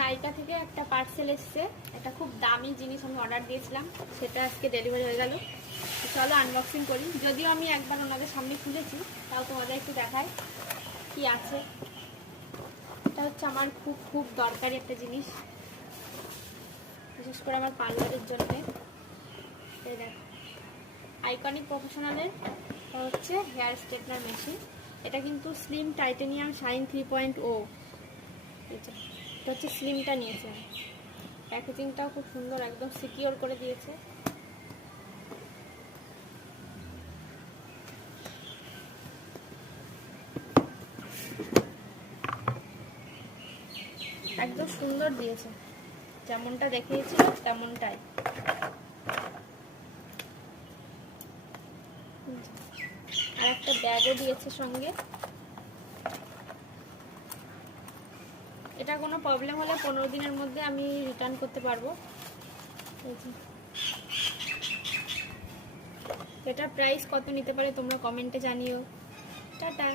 নাইকা থেকে একটা পার্সেল এসছে, এটা খুব দামি জিনিস আমি অর্ডার দিয়েছিলাম, সেটা আজকে ডেলিভারি হয়ে গেল। চলো আনবক্সিং করি। যদিও আমি একবার ওনাদের সামনে খুলেছি, তাও তোমাদের একটু দেখাই কি আছে। এটা হচ্ছে আমার খুব খুব দরকারি একটা জিনিস, বিশেষ করে আমার পার্লারের জন্যে। এই দেখ, আইকনিক প্রফেশনালের হচ্ছে হেয়ার স্ট্রেটনার মেশিন। এটা কিন্তু স্লিম টাইটেনিয়াম শাইন 3.0। এটা হচ্ছে স্লিমটা নিয়েছে। প্যাকেজিংটাও খুব সুন্দর, একদম সিকিওর করে দিয়েছে। একদম সুন্দর দিয়েছে, যেমনটা দেখিয়েছিল তেমনটাই। আর একটা ব্যাগও দিয়েছে সঙ্গে। এটা কোনো প্রবলেম হলে 15 দিনের মধ্যে আমি রিটার্ন করতে পারবো। এটার প্রাইস কত নিতে পারে তোমরা কমেন্টে জানিও। টাটা।